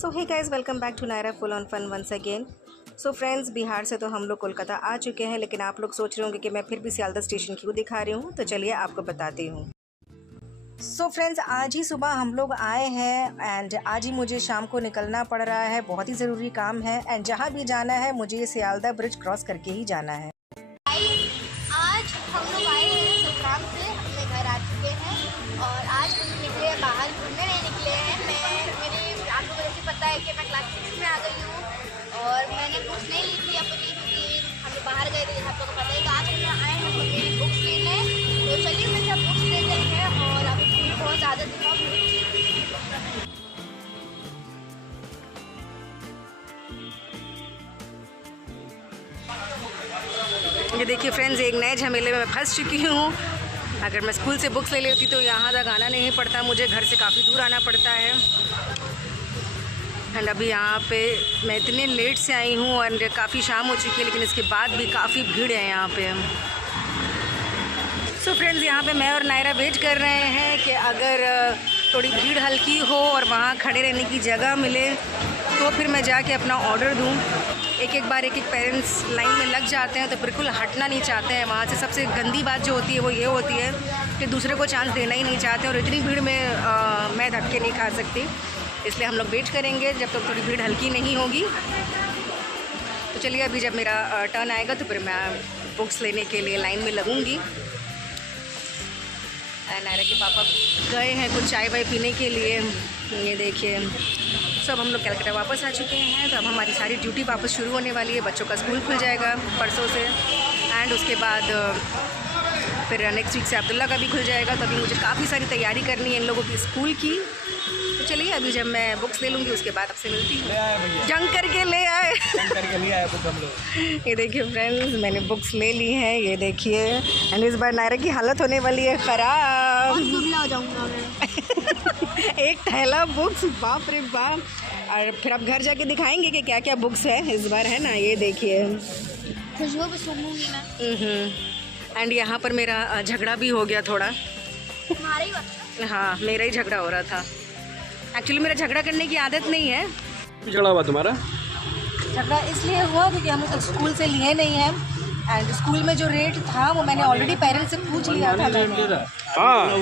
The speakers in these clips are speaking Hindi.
So hey guys, welcome back to Naira full on fun once again. So friends, Bihar से तो हम लोग कोलकाता आ चुके हैं, लेकिन आप लोग सोच रहे होंगे कि मैं फिर भी सियालदह स्टेशन क्यों दिखा रही हूँ। तो चलिए आपको बताती हूँ। सो फ्रेंड्स, आज ही सुबह हम लोग आए हैं एंड आज ही मुझे शाम को निकलना पड़ रहा है। बहुत ही ज़रूरी काम है एंड जहाँ भी जाना है मुझे सियालदह ब्रिज क्रॉस करके ही जाना है। आज हम लोग आए हैं सतराम से, अपने घर आ चुके हैं और आज हम निकले हैं बाहर घूमने नहीं निकले हैं। आप लोगों को पता है कि मैं क्लास 6 में आ गई हूँ और मैंने बुक्स नहीं ली थी अपनी, क्योंकि हम लोग बाहर गए थे जैसे आप लोगों को पता है। तो आज हम लोग आए हैं मेरी बुक्स लेने, तो चलिए मैं सब बुक्स लेते हैं और अभी भीड़ बहुत ज़्यादा दिखा। ये देखिए फ्रेंड्स, एक नए झमेले में मैं फंस चुकी हूँ। अगर मैं स्कूल से बुक्स ले लेती तो यहाँ तक आना नहीं पड़ता, मुझे घर से काफ़ी दूर आना पड़ता है। एंड अभी यहाँ पे मैं इतने लेट से आई हूँ और काफ़ी शाम हो चुकी है, लेकिन इसके बाद भी काफ़ी भीड़ है यहाँ पे। सो फ्रेंड्स, यहाँ पे मैं और नायरा वेट कर रहे हैं कि अगर थोड़ी भीड़ हल्की हो और वहाँ खड़े रहने की जगह मिले तो फिर मैं जाके अपना ऑर्डर दूँ। एक एक पेरेंट्स लाइन में लग जाते हैं तो बिल्कुल हटना नहीं चाहते हैं वहाँ से। सबसे गंदी बात जो होती है वो ये होती है कि दूसरे को चांस देना ही नहीं चाहते, और इतनी भीड़ में मैं धक्के नहीं खा सकती। इसलिए हम लोग वेट करेंगे जब तक थोड़ी भीड़ हल्की नहीं होगी। तो चलिए, अभी जब मेरा टर्न आएगा तो फिर मैं बुक्स लेने के लिए लाइन में लगूंगी। नायरा के पापा गए हैं कुछ चाय वाय पीने के लिए। ये देखिए, सब हम लोग कलकत्ता वापस आ चुके हैं। तो अब हमारी सारी ड्यूटी वापस शुरू होने वाली है। बच्चों का स्कूल खुल जाएगा परसों से एंड उसके बाद फिर नेक्स्ट वीक से अब्दुल्ला का भी खुल जाएगा। तो अभी मुझे काफ़ी सारी तैयारी करनी है इन लोगों की स्कूल की। तो चलिए, अभी जब मैं बुक्स ले लूँगी उसके बाद आपसे मिलती हूँ। जंग करके ले आए बुक हम लोग। ये देखिए फ्रेंड्स, मैंने बुक्स ले ली हैं, ये देखिए। एंड इस बार नायरा की हालत होने वाली है ख़राब। हो जाऊँगा एक थैला बुक्स, बाप रे बाप। और फिर आप घर जाके दिखाएंगे कि क्या क्या बुक्स है इस बार, है ना। ये देखिए, खुशबू भी सूंघूंगी मैं। एंड यहाँ पर मेरा झगड़ा भी हो गया थोड़ा। तुम्हारा ही बात? हाँ, मेरा ही झगड़ा हो रहा था। एक्चुअली मेरा झगड़ा करने की आदत नहीं है। झगड़ा हुआ तुम्हारा? झगड़ा इसलिए हुआ क्योंकि हम लोग स्कूल से लिए नहीं हैं एंड स्कूल में जो रेट था वो मैंने ऑलरेडी पेरेंट्स से पूछ लिया था मैंने। हाँ,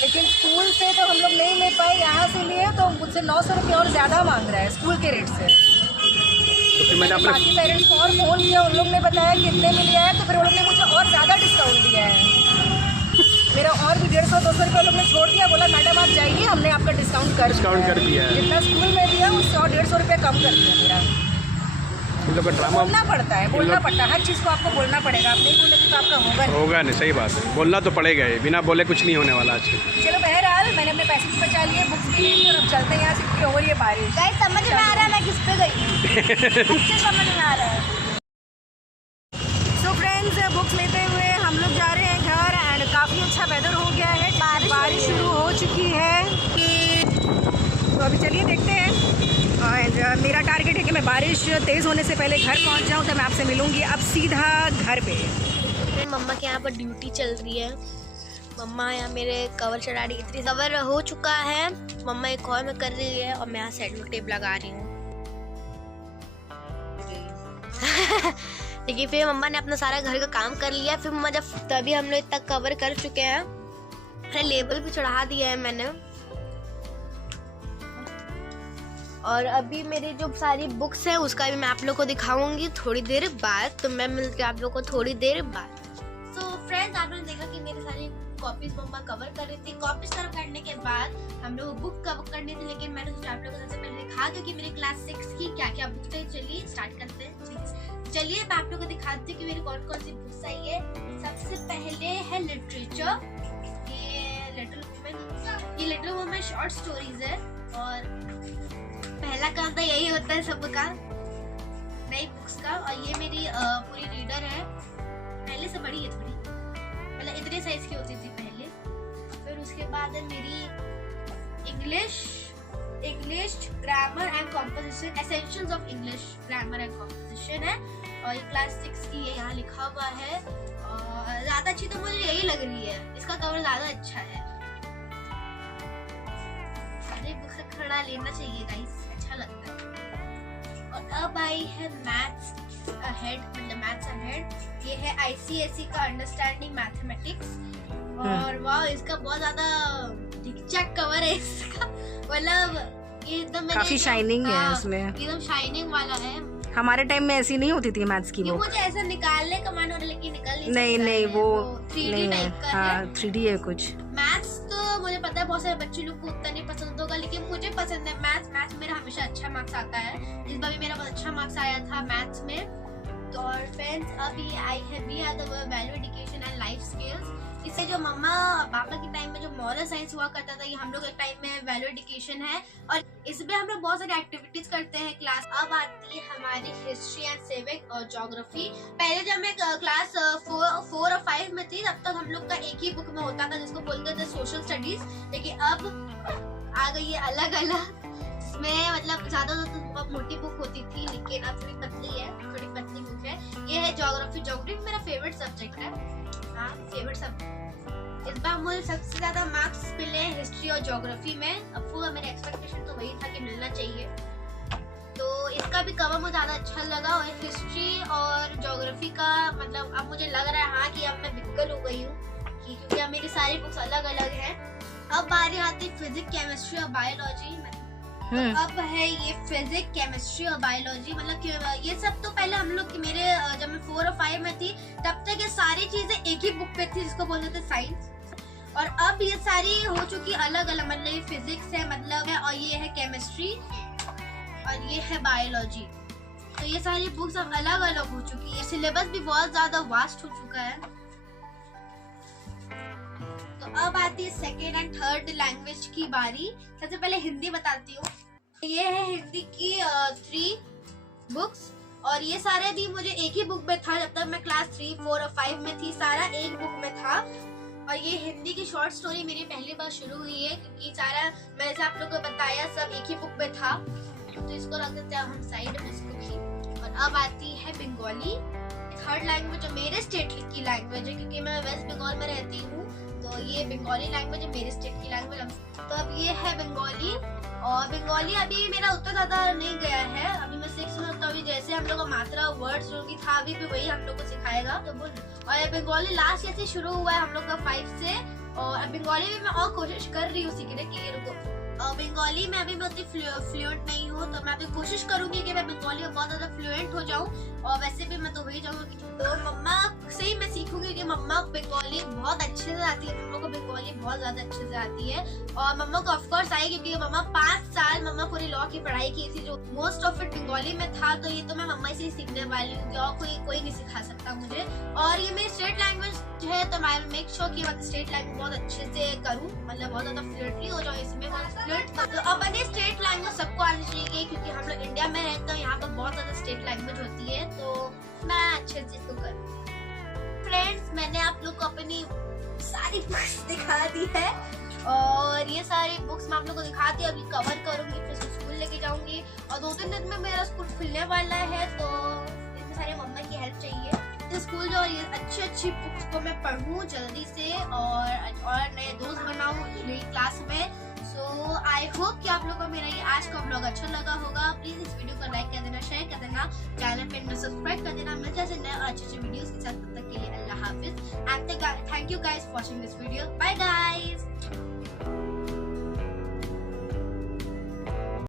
लेकिन स्कूल से तो हम लोग नहीं ले पाए, यहाँ से लिए तो मुझसे 900 रुपये और ज़्यादा मांग रहा है स्कूल के रेट से। तो फिर मैंने अपने बाकी पेरेंट्स को और फ़ोन किया, उन लोग ने बताया कितने में लिया है, तो फिर उन लोग ने मुझे और ज़्यादा डिस्काउंट दिया है। मेरा और भी 150-200 रुपये लोग ने छोड़ दिया। बोला मैडम आप जाइए, हमने आपका डिस्काउंट कर दिया है। जितना स्कूल में दिया उससे और 150 रुपये कम कर दिया मेरा। इन लोग का ड्रामा बोलना पड़ता है, हर चीज़ को आपको बोलना पड़ेगा। आप नहीं बोलेंगे तो आपका होगा नहीं। सही बात है, बोलना तो पड़ेगा ही, बिना बोले कुछ नहीं होने वाला आज। चलो, बहरहाल मैंने अपने पैसे भी बचा लिए, बुक्स भी ले ली और अब चलते हैं यहाँ से क्योंकि हो रही है बारिश। गाइस, समझ में आ रहा है मैं किस पे गई? अच्छे समझ में आ रहा है। सो फ्रेंड्स, बुक्स लेते हुए हम लोग जा रहे हैं घर एंड काफ़ी अच्छा वेदर हो गया है, बारिश शुरू हो चुकी है। तो अभी चलिए देखते हैं। और मेरा टारगेट है कि मैं बारिश तेज़ होने से पहले घर पहुंच जाऊं, तो मैं आपसे मिलूंगी अब सीधा घर पे। मम्मा के यहाँ पर ड्यूटी चल रही है। मम्मा यहाँ मेरे कवर चढ़ा रही है। इतनी कवर हो चुका है, मम्मा एक और में कर रही है और मैं यहाँ साइड में टेप लगा रही हूँ। देखिए, फिर मम्मा ने अपना सारा घर का काम कर लिया। फिर मम्मा जब तभी हम लोग इतना कवर कर चुके हैं, फिर लेबल भी चढ़ा दिया है मैंने। और अभी मेरी जो सारी बुक्स हैं उसका भी मैं आप लोग को दिखाऊंगी थोड़ी देर बाद। तो मैं मिलती हूँ आप लोग को थोड़ी देर बाद। तो फ्रेंड्स, आपने देखा कि मेरी सारी कॉपीज मम्मा कवर कर रही थी। कॉपीज कवर करने के बाद हम लोग बुक कवर करनी थी, लेकिन मैंने सोचा आप लोगों को सबसे पहले दिखा दूं कि मेरी क्लास 6 की क्या क्या बुक्स है। चलिए स्टार्ट करते हैं। चलिए मैं आप लोगों को दिखाती हूँ कि मेरी कौन कौन सी बुक्स आई है। सबसे पहले है लिटरेचर। ये लिटिल वुमेन शॉर्ट स्टोरीज है और पहला काम तो यही होता है सबका, नई बुक्स का। और ये मेरी पूरी रीडर है, पहले से बड़ी है थोड़ी, मतलब इतने साइज की होती थी पहले। फिर उसके बाद है मेरी English grammar and composition, essentials of English grammar and composition है और ये क्लास 6 की है, यहाँ लिखा हुआ है। और ज़्यादा अच्छी तो मुझे यही लग रही है, इसका कवर ज़्यादा अच्छा है। सारी बुक्स का थोड़ा लेना चाहिए गाइस, अच्छा लगता है। और अब आई है मैथ्स अहेड, मतलब मैथ्स अहेड। ये है आईसीएसई का अंडरस्टैंडिंग मैथमेटिक्स। और वाह, इसका बहुत ज्यादा दिक्कत कवर है इसका, मतलब ये एकदम काफी शाइनिंग है इसमें, एकदम शाइनिंग वाला है। हमारे टाइम में ऐसी नहीं होती थी मैथ्स की बुक। मुझे ऐसा निकालने का मन हो रहा है लेकिन निकल नहीं वो 3D नहीं है, टाइप का हाँ है। 3D है कुछ। मैथ्स तो मुझे पता है बहुत सारे बच्चे लोग को उतना नहीं पसंद होगा, लेकिन मुझे पसंद है मैथ्स। मैथ्स मेरा हमेशा अच्छा मार्क्स आता है, इस बार भी मेरा बहुत अच्छा मार्क्स आया था मैथ्स में। तो और फ्रेंड्स, अभी आई है we are the value education and life skills. इससे जो मम्मा पापा के टाइम में जो मॉरल साइंस हुआ करता था, ये हम लोग के टाइम में वैल्यू एजुकेशन है। और इसमें हम लोग बहुत सारी एक्टिविटीज करते हैं क्लास। अब आती है हमारी हिस्ट्री एंड सिविक और ज्योग्राफी। पहले जब मैं क्लास 4 और 5 में थी, तब तक हम लोग का एक ही बुक में होता था जिसको बोलते थे सोशल स्टडीज। लेकिन अब आ गई है अलग अलग, इसमें मतलब ज्यादा तो बहुत मोटी बुक होती थी, लेकिन अब थोड़ी पतली है, थोड़ी पतली बुक है। ये है ज्योग्राफी। ज्योग्राफी मेरा फेवरेट सब्जेक्ट है, हाँ फेवरेट सब्जेक्ट। इस बार मुझे सबसे ज्यादा मार्क्स मिले हिस्ट्री और ज्योग्राफी में। अब वो मेरा एक्सपेक्टेशन तो वही था कि मिलना चाहिए, तो इसका भी कवर मुझे ज्यादा अच्छा लगा। और हिस्ट्री और ज्योग्राफी का मतलब अब मुझे लग रहा है हाँ कि अब मैं बिकल हो गई हूँ, क्योंकि अब मेरी सारी बुक्स अलग अलग हैं। अब बारी आती है फिजिक्स, केमिस्ट्री और बायोलॉजी। तो अब है ये फिजिक्स, केमिस्ट्री और बायोलॉजी। मतलब ये सब तो पहले हम लोग मेरे जब मैं 4 और 5 में थी, तब तक ये सारी चीजें एक ही बुक पे थी जिसको बोलते थे साइंस। और अब ये सारी हो चुकी अलग अलग, मतलब ये फिजिक्स है मतलब है, और ये है केमिस्ट्री और ये है बायोलॉजी। तो ये सारी बुक्स अब अलग अलग हो चुकी है। सिलेबस भी बहुत ज्यादा वास्ट हो चुका है। तो अब आती है सेकेंड एंड थर्ड लैंग्वेज की बारी। सबसे पहले हिंदी बताती हूँ। ये है हिंदी की 3 बुक्स, और ये सारे भी मुझे एक ही बुक में था जब तक मैं क्लास 3, 4 और 5 में थी, सारा एक बुक में था। और ये हिंदी की शॉर्ट स्टोरी मेरी पहली बार शुरू हुई है, क्योंकि सारा मैंने से आप लोगों को बताया सब एक ही बुक में था, तो इसको रख देते हैं हम साइड में इसको भी। और अब आती है बंगाली, थर्ड लैंग्वेज जो मेरे स्टेट की लैंग्वेज है, क्योंकि मैं वेस्ट बंगाल में रहती हूँ, तो ये बंगाली लैंग्वेज है मेरे स्टेट की लैंग्वेज। तो अब ये है बंगाली। और बंगाली अभी मेरा उतना ज्यादा नहीं गया है, अभी मैं 6 में, तो अभी जैसे हम लोग का मात्रा वर्ड्स जो भी था अभी भी वही हम लोग को सिखाएगा, तो बोल। और बंगाली लास्ट ईयर से शुरू हुआ है हम लोग का 5 से। और बंगाली भी मैं और कोशिश कर रही हूँ सीखने की। बंगाली में अभी मैं उतनी फ्लुएंट नहीं हूँ, तो मैं अभी कोशिश करूंगी कि मैं बंगाली में बहुत ज्यादा फ्लुएंट हो जाऊँ। और वैसे भी मैं तो वही जाऊंगी, तो मम्मा से ही मैं सीखूंगी कि मम्मा बंगाली बहुत अच्छे से आती है, मम्मा को बंगाली बहुत ज्यादा अच्छे से आती है। और मम्मा को ऑफकोर्स आई, क्योंकि मम्मा 5 साल मम्मा पूरी लॉ की पढ़ाई की थी, जो मोस्ट ऑफ इट बंगाली में था। तो ये तो मैं मम्मा से ही सीखने वाली हूँ, और कोई नहीं सिखा सकता मुझे। और ये मेरी स्टेट लैंग्वेज है, तो मैं मेक श्योर कि मैं स्टेट लैंग्वेज बहुत अच्छे से करूँ, मतलब बहुत ज्यादा फ्लुएंटली हो जाऊँ इसमें। तो अब स्टेट लैंग्वेज सबको आनी चाहिए, क्योंकि हम लोग इंडिया में रहते हैं, यहाँ पर बहुत ज्यादा स्टेट लैंग्वेज होती है, तो मैं अच्छे से इसको करूँ। फ्रेंड्स, मैंने आप लोग को अपनी सारी बुक्स दिखा दी है, और ये सारी बुक्स मैं आप लोग को दिखा दी, अभी कवर करूंगी, फिर स्कूल लेके जाऊंगी। और 2-3 दिन में मेरा स्कूल खुलने वाला है, तो इसमें सारे मम्मा की हेल्प चाहिए स्कूल जो, ये अच्छी बुक्स को मैं पढ़ूं जल्दी से, और नए दोस्त बनाऊं नई क्लास में। सो आई होप कि आप लोगों को मेरा ये आज का ब्लॉग अच्छा लगा होगा। प्लीज इस वीडियो को लाइक कर देना, शेयर कर देना, चैनल पे सब्सक्राइब कर देना। मिलते हैं नए अच्छे वीडियोस के साथ, तब तक के लिए अल्लाह हाफिज and thank you guys for watching this video. Bye guys.